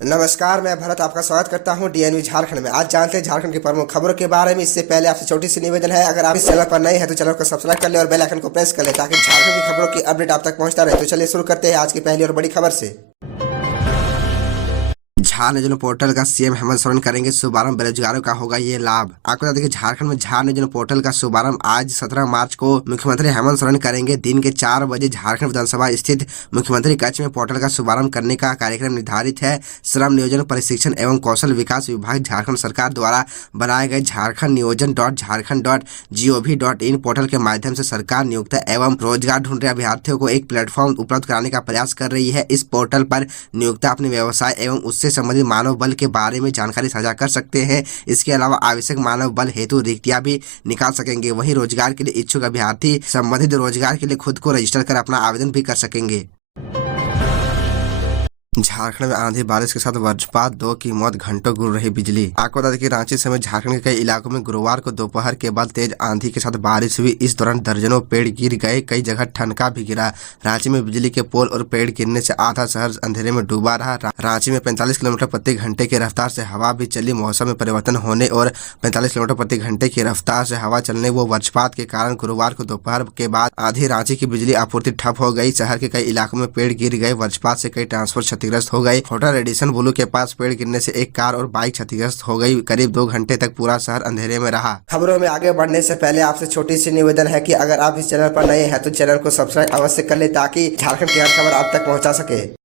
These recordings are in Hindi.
नमस्कार, मैं भरत आपका स्वागत करता हूं डीएनवी झारखंड में। आज जानते हैं झारखंड की प्रमुख खबरों के बारे में। इससे पहले आपसे छोटी सी निवेदन है, अगर आप इस चैनल पर नए हैं तो चैनल को सब्सक्राइब कर ले और बेल आइकन को प्रेस कर ले ताकि झारखंड की खबरों की अपडेट आप तक पहुंचता रहे। तो चलिए शुरू करते हैं आज की पहली और बड़ी खबर से। झार नियोजन पोर्टल का सीएम हेमंत सोरेन करेंगे शुभारंभ, बेरोजगारों का होगा ये लाभ। आपको बता दें कि झारखंड में झार नियोजन पोर्टल का शुभारंभ आज 17 मार्च को मुख्यमंत्री हेमंत सोरेन करेंगे। दिन के 4 बजे झारखंड विधानसभा स्थित मुख्यमंत्री कक्ष में पोर्टल का शुभारंभ करने का कार्यक्रम निर्धारित है। श्रम नियोजन प्रशिक्षण एवं कौशल विकास विभाग झारखंड सरकार द्वारा बनाए गए झारखंड नियोजन.झारखंड.gov.in पोर्टल के माध्यम से सरकार नियोक्ता एवं रोजगार ढूंढ रहे अभ्यर्थियों को एक प्लेटफॉर्म उपलब्ध कराने का प्रयास कर रही है। इस पोर्टल पर नियोक्ता अपने व्यवसाय एवं उससे संबंधित मानव बल के बारे में जानकारी साझा कर सकते हैं। इसके अलावा आवश्यक मानव बल हेतु रिक्तियां भी निकाल सकेंगे। वहीं रोजगार के लिए इच्छुक अभ्यर्थी संबंधित रोजगार के लिए खुद को रजिस्टर कर अपना आवेदन भी कर सकेंगे। झारखंड में आंधी बारिश के साथ वज्रपात, 2 की मौत, घंटों गुल रही बिजली। आपको बता दें कि रांची समेत झारखंड के कई इलाकों में गुरुवार को दोपहर के बाद तेज आंधी के साथ बारिश हुई। इस दौरान दर्जनों पेड़ गिर गए, कई जगह ठनका भी गिरा। रांची में बिजली के पोल और पेड़ गिरने से आधा शहर अंधेरे में डूबा रहा। रांची में 45 किलोमीटर प्रति घंटे की रफ्तार से हवा भी चली। मौसम में परिवर्तन होने और 45 किलोमीटर प्रति घंटे की रफ्तार से हवा चलने व वज्रपात के कारण गुरुवार को दोपहर के बाद आधी रांची की बिजली आपूर्ति ठप हो गई। शहर के कई इलाकों में पेड़ गिर गए। वज्रपात से कई ट्रांसफर क्षतिग्रस्त हो गए। होटल रेडिसन ब्लू के पास पेड़ गिरने से एक कार और बाइक क्षतिग्रस्त हो गई। करीब 2 घंटे तक पूरा शहर अंधेरे में रहा। खबरों में आगे बढ़ने से पहले आपसे छोटी सी निवेदन है कि अगर आप इस चैनल पर नए हैं तो चैनल को सब्सक्राइब अवश्य कर ले ताकि झारखंड की हर खबर आप तक पहुंचा सके।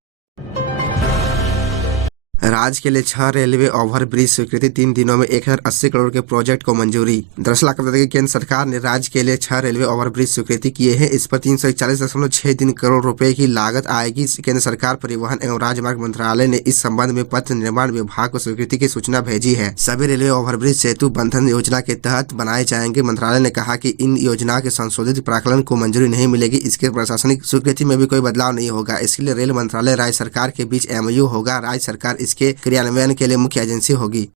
राज्य के लिए 6 रेलवे ओवरब्रिज स्वीकृति, 3 दिनों में 1080 करोड़ के प्रोजेक्ट को मंजूरी। दरअसल आपको बता दें कि केंद्र सरकार ने राज्य के लिए 6 रेलवे ओवरब्रिज स्वीकृति किए हैं। इस पर 341.63 करोड़ रुपए की लागत आएगी। केंद्र सरकार परिवहन एवं राजमार्ग मंत्रालय ने इस संबंध में पत्र निर्माण विभाग को स्वीकृति की सूचना भेजी है। सभी रेलवे ओवरब्रिज सेतु बंधन योजना के तहत बनाए जाएंगे। मंत्रालय ने कहा कि इन योजना के संशोधित प्राकलन को मंजूरी नहीं मिलेगी। इसके प्रशासनिक स्वीकृति में भी कोई बदलाव नहीं होगा। इसके लिए रेल मंत्रालय राज्य सरकार के बीच MOU होगा। राज्य सरकार इसके क्रियान्वयन के लिए मुख्य एजेंसी होगी।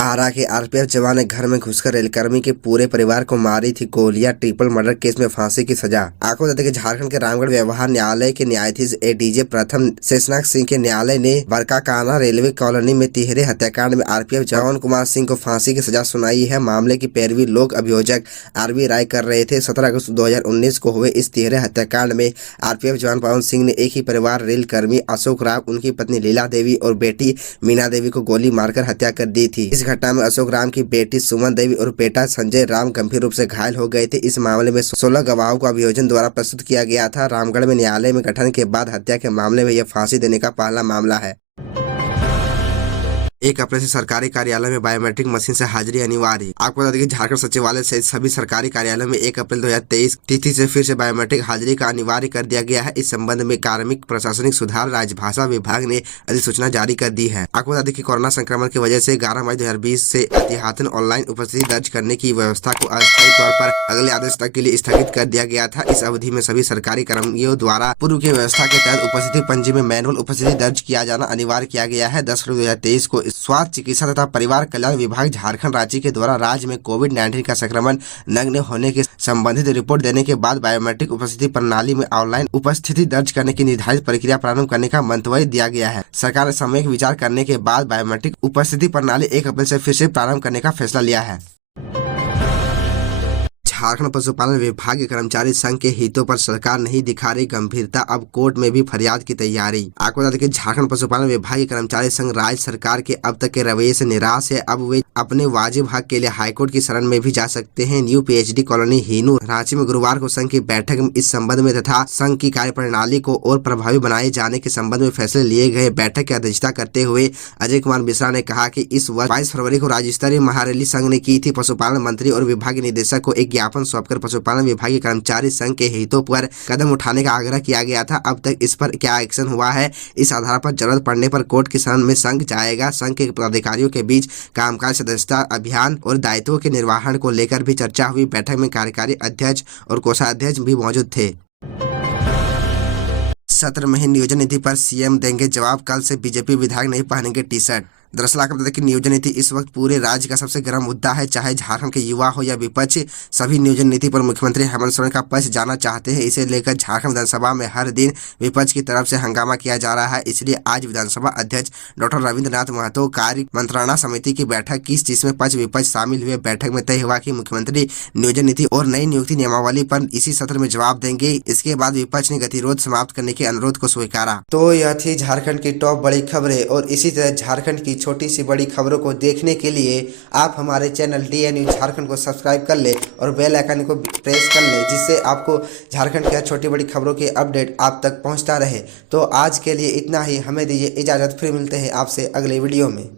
आरा के आरपीएफ जवान ने घर में घुसकर रेलकर्मी के पूरे परिवार को मारी थी गोलियां। ट्रिपल मर्डर केस में फांसी की सजा। आपको बता दें कि झारखंड के रामगढ़ व्यवहार न्यायालय के न्यायाधीश ADJ प्रथम शेषनाग सिंह के न्यायालय ने बरकाकाना रेलवे कॉलोनी में तिहरे हत्याकांड में आरपीएफ जवान कुमार सिंह को फांसी की सजा सुनाई है। मामले की पैरवी लोक अभियोजक RV राय कर रहे थे। 17 अगस्त 2019 को हुए इस तिहरे हत्याकांड में आरपीएफ जवान पवन सिंह ने एक ही परिवार रेलकर्मी अशोक राव, उनकी पत्नी लीला देवी और बेटी मीना देवी को गोली मारकर हत्या कर दी थी। इस घटना में अशोक राम की बेटी सुमन देवी और बेटा संजय राम गंभीर रूप से घायल हो गए थे। इस मामले में 16 गवाहों को अभियोजन द्वारा प्रस्तुत किया गया था। रामगढ़ में न्यायालय में गठन के बाद हत्या के मामले में यह फांसी देने का पहला मामला है। 1 अप्रैल से सरकारी कार्यालय में बायोमेट्रिक मशीन से हाजिरी अनिवार्य। आपको बता दें कि झारखंड सचिवालय सहित सभी सरकारी कार्यालयों में 1 अप्रैल 2023 तिथि से फिर से बायोमेट्रिक हाजिरी का अनिवार्य कर दिया गया है। इस संबंध में कार्मिक प्रशासनिक सुधार राजभाषा विभाग ने अधिसूचना जारी कर दी है। आपको बता दें कि कोरोना संक्रमण की वजह से 11 मई 2020 से एहतियातन ऑनलाइन उपस्थिति दर्ज करने की व्यवस्था को अस्थायी तौर पर अगले आदेश तक के लिए स्थगित कर दिया गया था। इस अवधि में सभी सरकारी कर्मियों द्वारा पूर्व की व्यवस्था के तहत उपस्थिति पंजी में मैनुअल उपस्थिति दर्ज किया जाना अनिवार्य किया गया है। 10 फरवरी 2023 को स्वास्थ्य चिकित्सा तथा परिवार कल्याण विभाग झारखंड राज्य के द्वारा राज्य में कोविड-19 का संक्रमण नग्न होने के संबंधित रिपोर्ट देने के बाद बायोमेट्रिक उपस्थिति प्रणाली में ऑनलाइन उपस्थिति दर्ज करने की निर्धारित प्रक्रिया प्रारंभ करने का मंतव्य दिया गया है। सरकार ने सामूहिक विचार करने के बाद बायोमेट्रिक उपस्थिति प्रणाली 1 अप्रैल से फिर से प्रारंभ करने का फैसला लिया है। झारखंड पशुपालन विभाग के कर्मचारी संघ के हितों पर सरकार नहीं दिखा रही गंभीरता, अब कोर्ट में भी फरियाद की तैयारी। आपको बता दें कि झारखंड पशुपालन विभाग के कर्मचारी संघ राज्य सरकार के अब तक के रवैये से निराश है। अब वे अपने वाजिब हक के लिए हाईकोर्ट की शरण में भी जा सकते हैं। New PhD colony Hinoo Ranchi में गुरुवार को संघ की बैठक में इस संबंध में तथा संघ की कार्यप्रणाली को और प्रभावी बनाए जाने के संबंध में फैसले लिए गए। बैठक की अध्यक्षता करते हुए अजय कुमार मिश्रा ने कहा कि इस वर्ष 22 फरवरी को राज्य स्तरीय महारैली संघ ने की थी। पशुपालन मंत्री और विभागीय निदेशक को एक ज्ञापन सौंपकर पशुपालन विभाग के कर्मचारी संघ के हितों पर कदम उठाने का आग्रह किया गया था। अब तक इस पर क्या एक्शन हुआ है? इस आधार पर जरूरत पड़ने पर कोर्ट की शरण में संघ जाएगा। संघ के पदाधिकारियों के बीच कामकाज, सदस्यता अभियान और दायित्वों के निर्वहन को लेकर भी चर्चा हुई। बैठक में कार्यकारी अध्यक्ष और कोषाध्यक्ष भी मौजूद थे। सत्र में ही नियोजन निधि पर CM देंगे जवाब, कल से बीजेपी विधायक नहीं पहनेंगे टी-शर्ट। दरअसल आपको बता दें कि नियोजन नीति इस वक्त पूरे राज्य का सबसे गर्म मुद्दा है। चाहे झारखंड के युवा हो या विपक्ष, सभी नियोजन नीति पर मुख्यमंत्री हेमंत सोरेन का पक्ष जाना चाहते हैं। इसे लेकर झारखंड विधानसभा में हर दिन विपक्ष की तरफ से हंगामा किया जा रहा है। इसलिए आज विधानसभा अध्यक्ष डॉक्टर रविंद्रनाथ महतो कार्य मंत्रणा समिति की बैठक की, जिसमें पक्ष विपक्ष शामिल हुए। बैठक में तय हुआ कि मुख्यमंत्री नियोजन नीति और नई नियुक्ति नियमावली पर इसी सत्र में जवाब देंगे। इसके बाद विपक्ष ने गतिरोध समाप्त करने के अनुरोध को स्वीकारा। तो यह थी झारखंड की टॉप बड़ी खबरें, और इसी तरह झारखंड की छोटी सी बड़ी खबरों को देखने के लिए आप हमारे चैनल DN न्यूज झारखंड को सब्सक्राइब कर ले और बेल आइकन को प्रेस कर ले, जिससे आपको झारखंड की छोटी बड़ी खबरों के अपडेट आप तक पहुंचता रहे। तो आज के लिए इतना ही, हमें दीजिए इजाज़त, फिर मिलते हैं आपसे अगले वीडियो में।